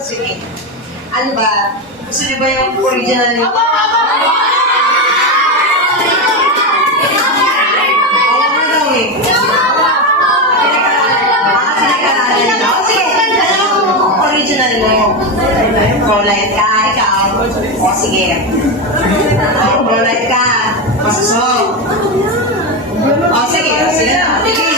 Sige. Ano ba? Gusto niyo ba yung original nito? Alam mo daw eh. Sige, alam mo original mo. Pro-life ka, ikaw. O sige. Pro-life ka. Masusok. O sige, sige na. Sige.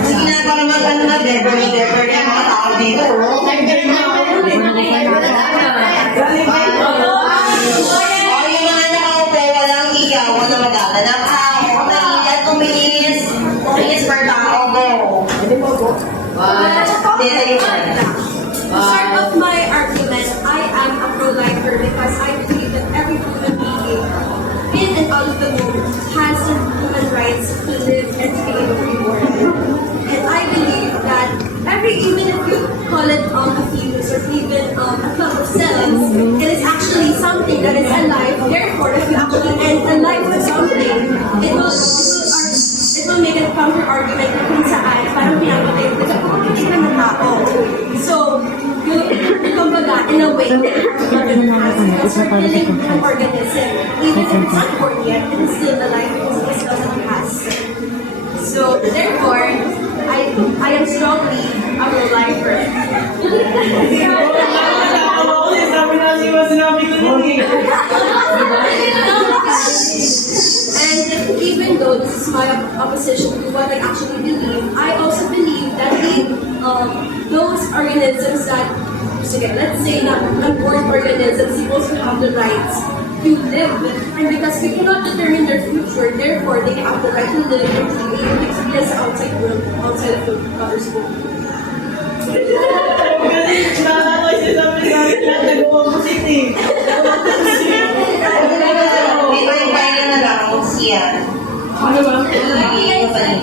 Sige na, para mag-ano na, deper yung mga tao dito. O yung mga nakaupo, walang iyaw, wala magaganap. Tumilis per tao, go. To start off my argument, I am a pro-lifer because I believe that every human being in and out of the womb has the human rights to live and stay in a free world. And I believe that even if you call it a fetus or even a clump of cells, it is actually something that is alive. Therefore, if you actually end a life with something, it will make a counter argument na kung saan parang pinapatay ko sa pagkakita ng tao. So, kumbaga, in a way, because we're dealing with an organism. Even if it's not born yet, it is still alive because it is not has. So, therefore, I am strongly a pro-lifer. And even though this is my opposition to what I actually believe, I also believe that those organisms that, let's say that unborn organisms supposed to have the rights to live, and because we cannot determine their future, therefore they have the right to live and to experience the outside world, outside of the mother's womb. Ano ba? Hindi pa rin.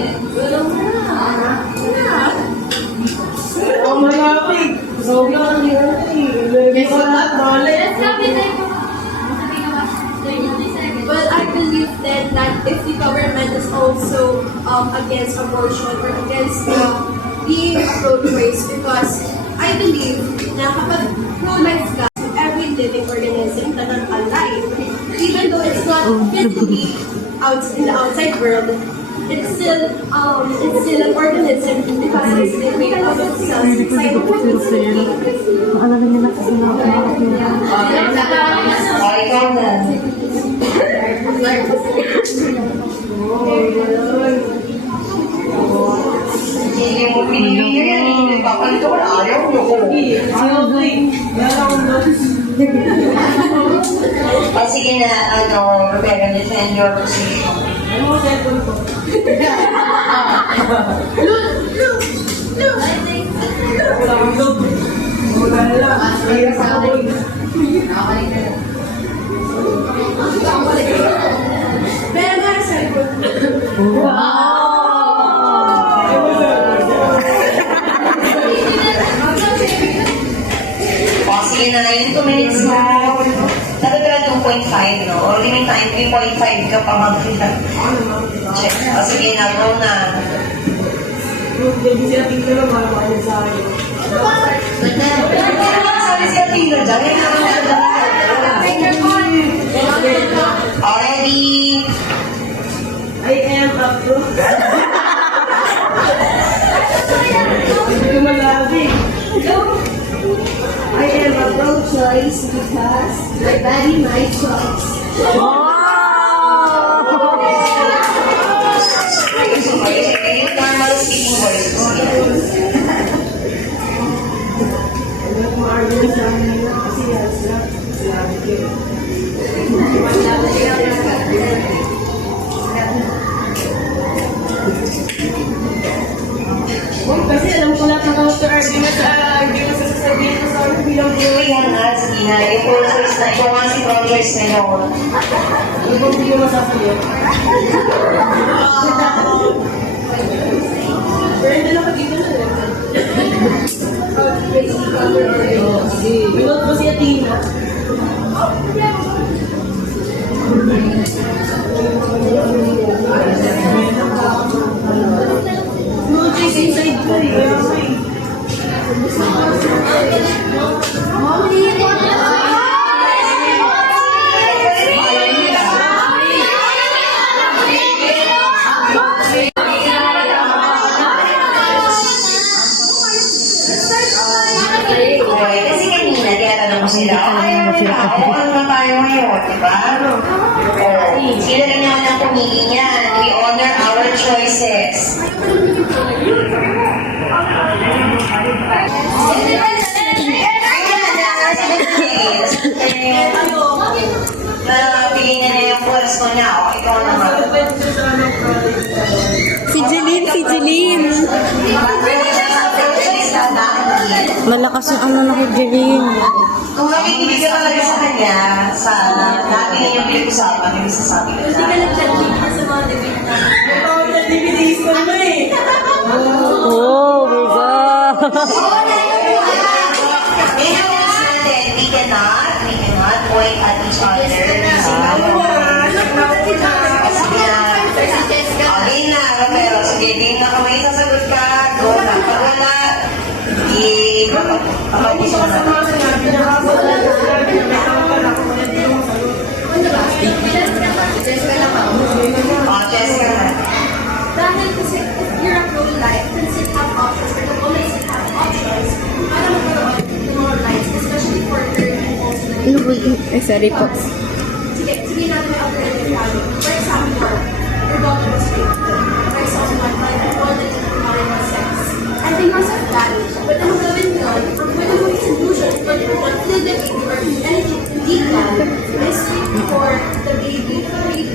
Well, I believe then that if the government is also against abortion or against being a pro-choice, because I believe na kapag pro-life ka, every living organism that is alive, even though it's not physically in the outside world, it's still an organism because it's made out of cells inside of the Hindi mo pinili yan. Papalit ko na ayaw mo. Sige na, Rebecca, defend your position. Ano mo cellphone ko? Sige na, yung 2 minutes mo. Sabi ka lang 2.5, no? Or limit time, 3.5 ka pa mag-check. Sige na, go na. Hindi sila tingnan mo, mga sa akin. Sabi siya tingnan dyan. Already. I am a pro. Hindi ko malabi. I am a pro-choice because my body, my choice. Yung normal speaking voice. Kasi alam ko lahat ng counter-argument sa sasabihin ko sa akin bilang Yan nga, sige na. Yung pro-choice na, ikaw nga si pro-choice na yun. ano bang hindi ko masasabihin? Pero hindi na dito na rin. Minot mo si Athena. pumili niyan. We honor our choices. Bigyan niya na yung pwesto niya. O, ikaw naman. Si Jeline. Malakas yung ano na kay Jeline. Kung nakikinig ka talaga sa kanya, sana, dati na yung pinag-usapan, yung sasabi ka Hindi ka nag-chat sa mga debate namin. Oh my God. We cannot point at each other. Sige na, pero sige, di na kami sasagot ka. Go na, pag wala, kapag-iso na. Jessica na. Dahil kasi if you're a pro-life, then sit have options, or don't always have options, para magkaroon ng more rights, especially for her and also Ay, sorry po. sige natin may alternative value. For example, your daughter was raped by someone by avoided marital sex. And because of that, pwede mo gawin yun, ang pwede mo solution, pwede mo consider the baby or anything legal is for the baby to be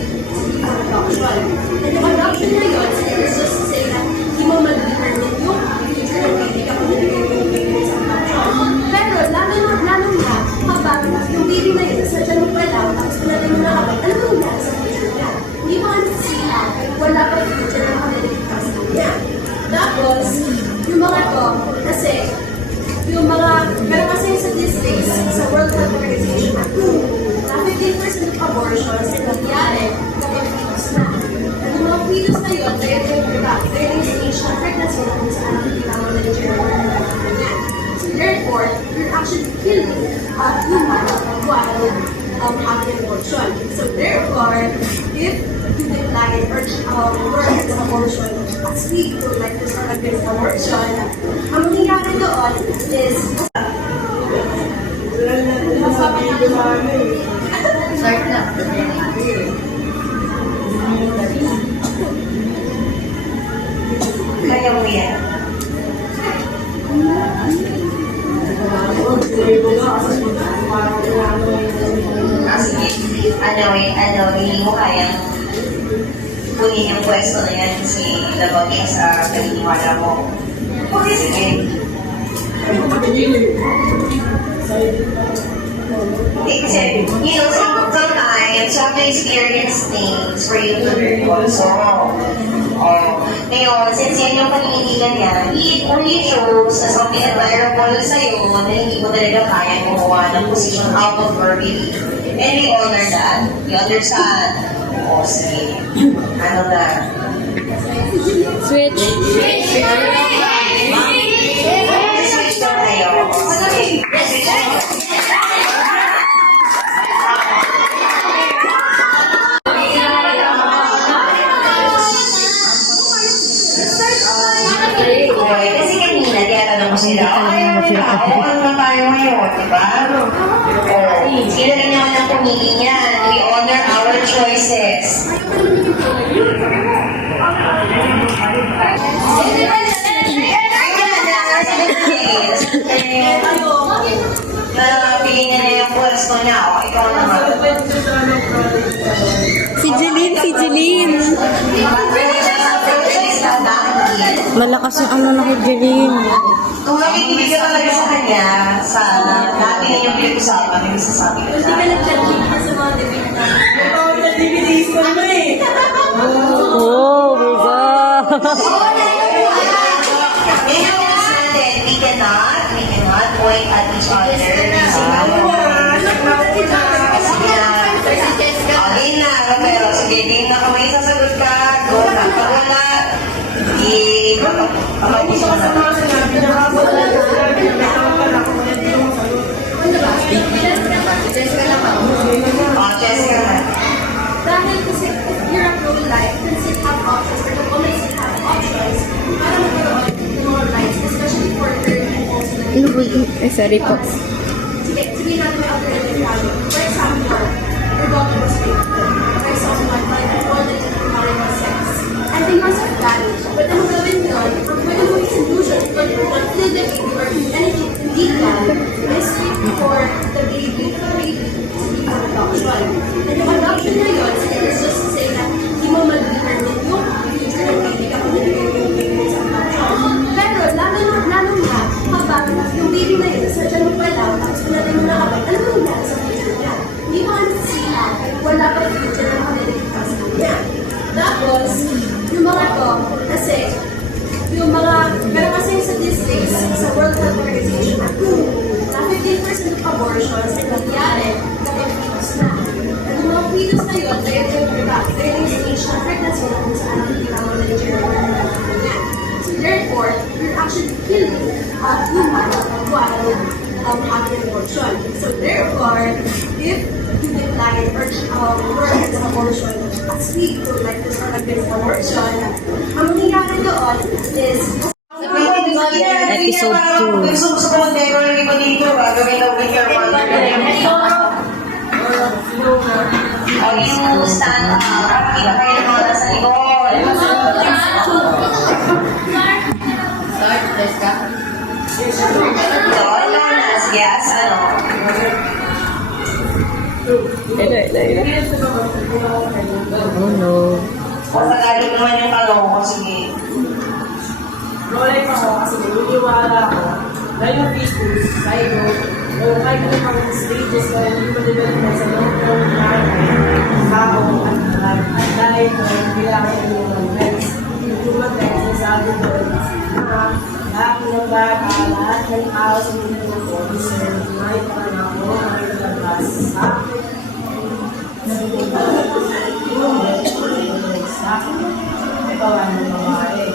for adoption. And yung adoption na yun, is just to say na hindi mo mag-determine yung future ng baby kapag hindi mo yung sa adoption. Pero lalo na, kapag yung baby na yun, sa dyan mo pa lang, tapos pinatay mo na kapag, ano mo nangyari sa future niya? Hindi mo sila, wala pa future ng kanilitas niya. Tapos, yung mga to, kasi, pero kasi sa these days, sa World Health Organization, na 15% of abortions ay nangyari kapag fetus na. At yung mga fetus na yun, they're in stage na pregnancy na kung saan nakikita mo na yung germ niya. So therefore, you're actually killing a human while having abortion. So therefore, if you decline or work as abortion, as we would like to start against abortion, ang mangyayari doon is Start na. Kaya mo yan. Sige. Hindi mo kayang kunin yung pwesto na yan kasi labag ka sa paniniwala mo. Okay, sige. Kasi, sometimes you have to experience things for you to learn also. Ngayon, since yan yung paninindigan niya, it only shows na something admirable sa'yo na hindi mo talaga kaya gumawa ng position out of her belief. And we honor that. We understand. O, sige. Ano na? Switch. Switch na kayo. Sige. Switch na. Okay, kasi kanina, tinatanong mo sila, ano na tayo ngayon, di ba? Sila rin naman ang pumili niyan. We honor our choices. Bigyan niya na yung pwesto niya. O, ikaw naman. Si Jeline. Malakas yung ano na kay Jeline. Kung nakikinig ka talaga sa kanya, sana, dati na yung pinag-usapan, yung sasabi ka hindi ka nag-chat sa mga debate namin. Oh my God. We cannot point at each other. Sige na, pero sige, di na kami sasagot ka. Go na, pag wala, kapag-iso na. Jessica na. Dahil kasi if you're a pro-life, then sit have options, or don't always have options, para magkaroon ng more rights, especially for her and also Ay, sorry po. sige natin may alternative value. For example, your daughter was raped by someone by avoided Yung mga to, kasi, yung mga, pero kasi yung statistics sa World Health Organization, na 15% of abortions ay nangyari kapag fetus na. At yung mga fetus na yun, they're in stage ng pregnancy na kung saan ang tinawag na gender. So therefore, you're actually killing a human while having an abortion. So therefore, if you decline or work sa abortion, as we would like to start against abortion, ang nangyayari doon is Episode 2. Gusto ko sa mga tayo ng iba dito, gagawin na winter wonder. Ang yung stand up, pakita kayo ng mga nasa likod. Start, let's go. Wala na, yes, ano. Oh no. Kung Tagalog naman yung tanong ko, sige. Rolay pa ako kasi naniniwala ako dahil yung fetus, zygo, o kahit ano pang stages na hindi pa development sa long-term tao at dahil kailangan ng human rights. Yung human rights na sabi doon na lahat ng bata, lahat ng tao sa mundo ko, deserve may panako, may labas sa akin. Sa akin, ikaw ang babae.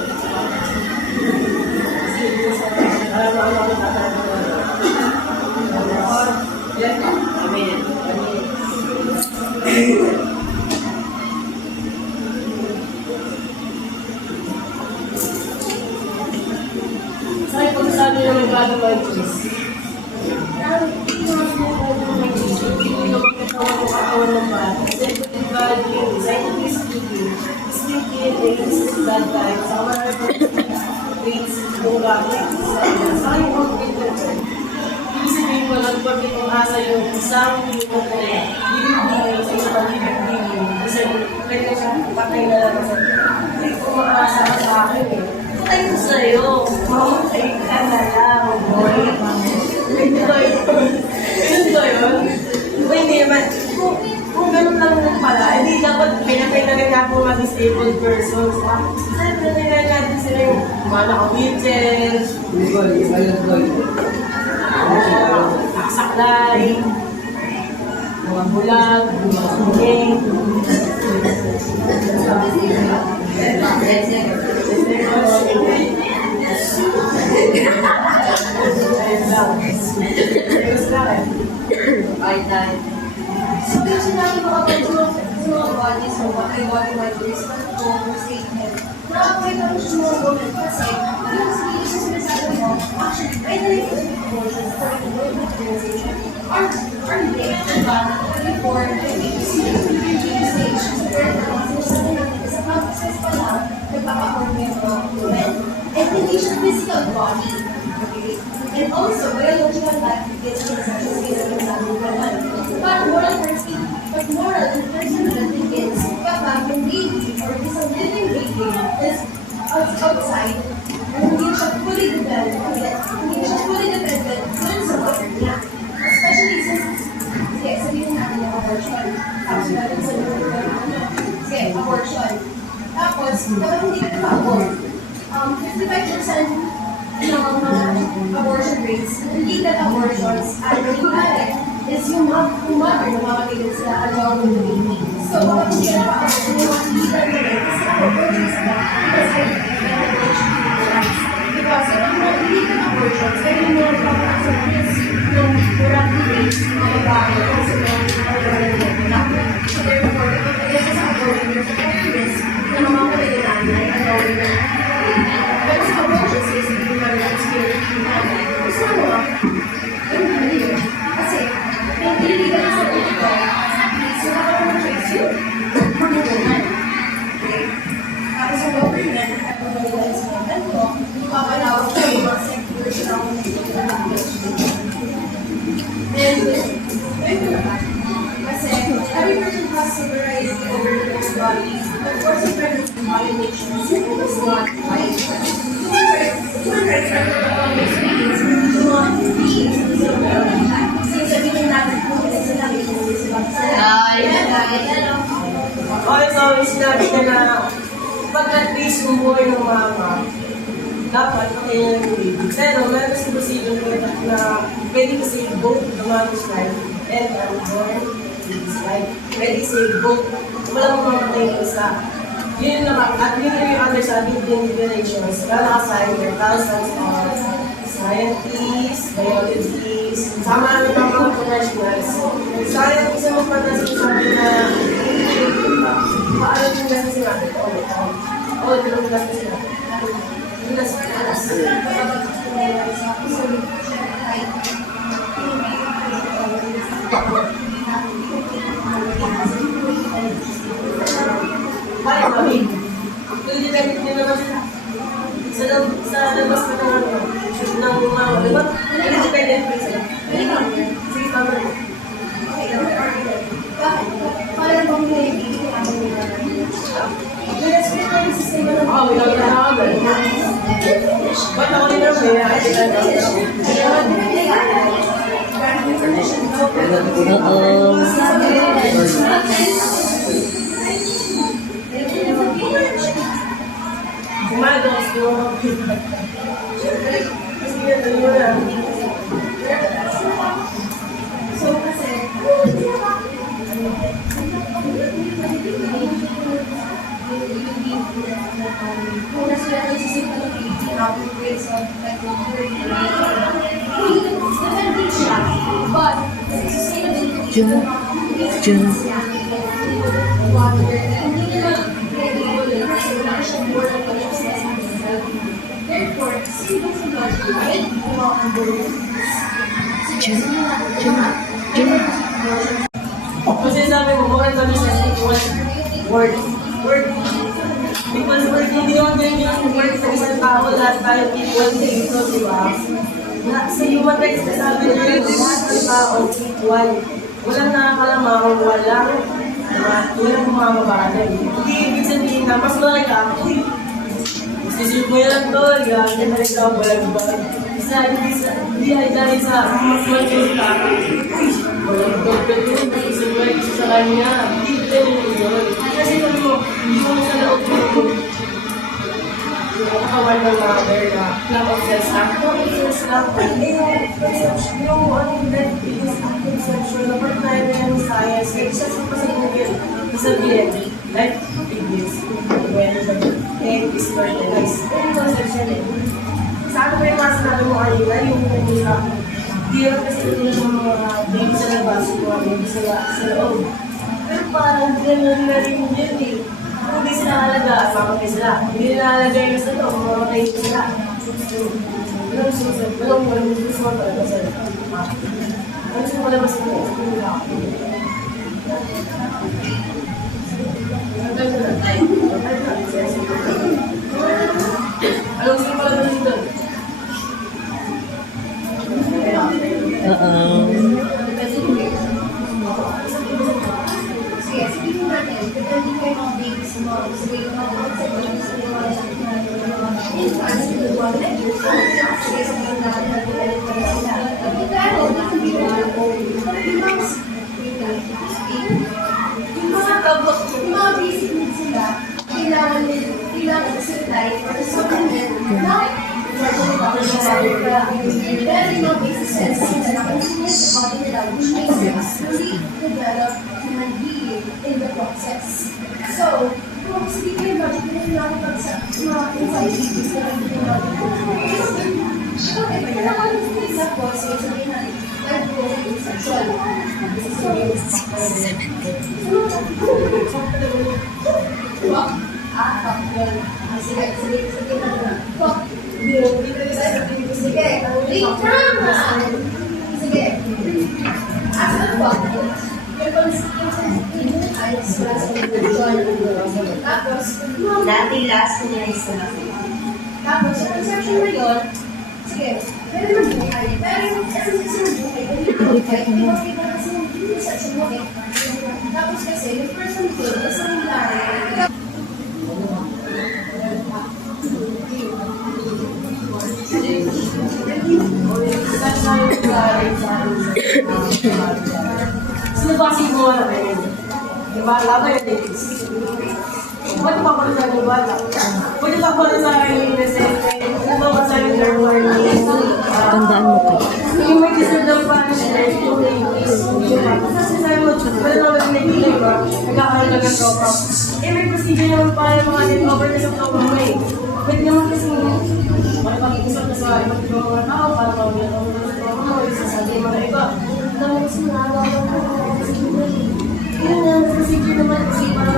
Sorry, kung sabi na may bago ba yung cheese? Hindi naman katawan ng bata. Sensitive value, scientifically speaking, sleeping, is blood type, sa mga rates, kung bakit, sa aking commitment. Ibig sabihin mo lang pag asa yung isang yung living sa isang living being, kasi pwede siya patay na lang sa hindi ko maasa ka sa akin eh. Patay ko sa'yo. Mamatay ka na lang, boy. Ganun ba yun? Hindi naman. Kung ganun lang lang pala, hindi dapat pinatay na rin ako mga disabled persons, ha? Pinatay na rin natin sila yung mga naka-wheelchair, saklay, mga bulag, mga sungeng. So, yung sinabi ko kapag sa mga bodies, so what I body wipers, statement, nakakaway na rin siya mga women kasi yung sinasabi mo, actually, I think it's abortions for the World Health Organization are late, diba? Before the stage, where sinasabi natin is about access pa lang, nagpapa-order yung mga women. And hindi siya physical body. And also, biological life is such as physical body. But moral and personal begins kapag yung baby or isang living baby is outside and hindi siya fully dependent dun sa mother niya. Especially since, sige, sabihin natin yung abortion. Tapos natin sa sige, abortion. Tapos, kapag hindi ka pa-abort, 55% ng abortion rates, illegal abortions, and invalid is yung mother na mamatigil sa ajaw ng baby. So, kapag hindi ka pa-abort, yung mga illegal na rin, kasi abortion sila, because I abortion rights. Because yung mga illegal abortions, kaya yung mga nagpapakasal yung morality rates ng mga babae, kasi yung mga so, therefore, kapag ito sa abortion, there's a higher risk na mamamaligilan ay ajaw ng baby. Pero sa abortion, yung mga experience yung nanay, gusto mo, yung mali yun. Kasi, yung illegal na sa dito, so kapag mag-choice yun, mag-woman. Okay? Tapos sa government, at mag-legalize sa government ko, ipapalawag ko yung mga sectors na ako and, ito na. Kasi, every person has supervised over their body, but for some pregnancy violations, it was not right. Human rights are mga beings na sa mga kasi sabihin natin kung kasi sila may sila. Okay, so sinabi na pag at least yung buhay ng mama, dapat patayin ng baby. Pero meron kasi procedure na pwede to save both the mother's life and unborn baby's life. Pwede save both. Walang mamamatay ng isa. Yun yung at yun yung understanding din generations. Lalakasan your thousands of scientists, biologists, sama namin ang mga professionals. Sayang isa mo pa na sinasabi na paano yung nasa sinabi ko? Oo, ito yung nasa sinabi. Yung nasa Bakit kami? Independent din naman sila. Sa labas na ng mga diba? Independent din sila. Sige, tama rin. Oo, without the habit. Ba't ako din naman kaya? Gumagos ko. Kasi yan, ano mo na. So, kasi, kung sila nagsisip ng ways of depending siya. But, sustainability water, hindi nila regulate kasi wala siya more of a therefore, simple sa logic, right? Kasi sabi mo, more than word. Because word, hindi naman ganyan yung word sa isang tao, lahat tayo equal dito, di ba? Sa human rights na sabi nyo, lahat ng tao equal. Walang nakakalama kung walang, diba? Walang bumababagay. Hindi ibig sabihin na, mas malaki ka, uy, sisip mo yan to, gagawin na rin ka, walang bag. Hindi ay dahil sa mas malaki ka, walang bag yun, sisipwag sa kanya, hindi din yun. Kasi kami mo, hindi mo sa loob mo, kawan ng mother na na-obsess ako. Yung ano that is conception na pagkain na yung science, like siya sa pasigugin, sabihin, like, English, when the egg is fertilized. Yung conception eh. Sa akin pa yung mga sinabi mo kanina, yung kanina, hirap kasi ito ng mga baby sa labas, mga baby sa loob. Pero parang gano'n na rin yun eh. Kung di sila halaga, mamatay sila. Hindi nila halagay na sa ito, mamatay sila. Walang susunod, walang gusto mo talaga sila. Ano gusto mo labas ito? Ano gusto mo labas ito? Sige natin, depending kayo mga babies mo, sige yung mga sa mga infants, yung mga sige sa mga nakapagpalit pa sila. Pero, yung mga basic needs sila, kailangan sa supply or sa supplement na pero yung mga basic senses na nakusunod sa body nila which makes really develop human being in the process. So, kung sige kayo ba, kailangan pag sa mga anxieties na okay, may nakakalimutin sa po, so sabihin natin, like po, sexual. Sige, after what? Your constitution ay sa tapos, Dati last niya isa na. tapos, yung conception na yun, sige, pwede magbuhay. Pero yung essence ng buhay, hindi magbuhay. Hindi makita kasi hindi sa buhay. Tapos kasi, yung person ko, isang lari. Sino ba kasi gumawa na kayo? Diba? Laba yun eh. Ba't pa pala sa bata? Pwede ka pala sa akin yung inesente. Ano ba sa yung learn warning? Tandaan mo ka. Yung may deserve ng punishment, yung ladies. Kasi sabi mo, wala naman yung nagiging ba? Nagkakaroon lang ng tropa. Eh, may procedure naman pa yung mga net-over na sa tropa mo eh. Pwede naman kasi makipag-usap na sa iba't ibang mga tao para mawala ng mga tropa mo. Isasabi yung mga iba. Dami kasi naalala ko. Yun nga, procedure naman kasi para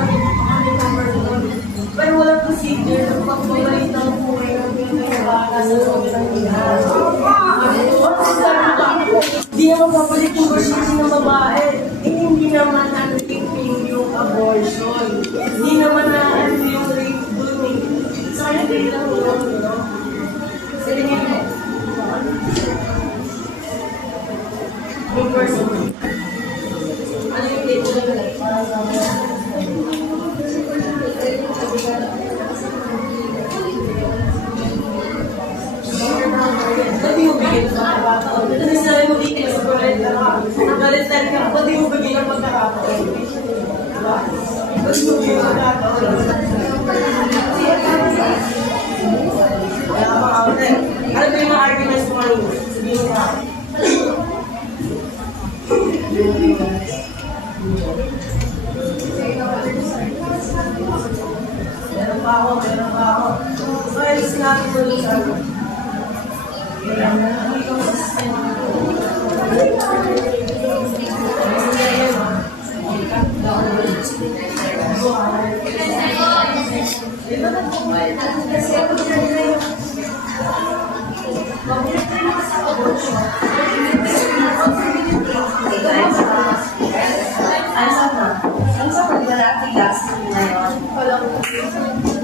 net-over doon. Pero walang procedure ng pagbabalit ng buhay ng pinagkakala sa loob ng ina. Di naman papalit yung version ng babae. Eh, hindi naman ang-raping yung abortion. Hindi naman na-ano yung rape dun eh. So, kaya hindi lang yun, no? Sige nga po. Yung version. Ano yung date na yun? Para sa Pwede mo bigyan sa pagkakataon. Kasi sabi mo dito sa prolet ka. Nagalitan ka. Pwede mo bigyan ng pagkakataon. Diba? Pwede mo bigyan ng pagkakataon. Kaya ka mga kapatid. Ano ba yung mga arguments mo kanina? Sabihin ka. Meron pa ako. So, alis natin mo rin sa ano.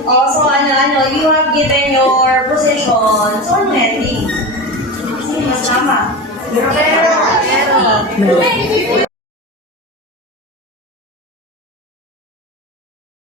Oh, so you have given your position. So, ano ending? Mas tama. Pero,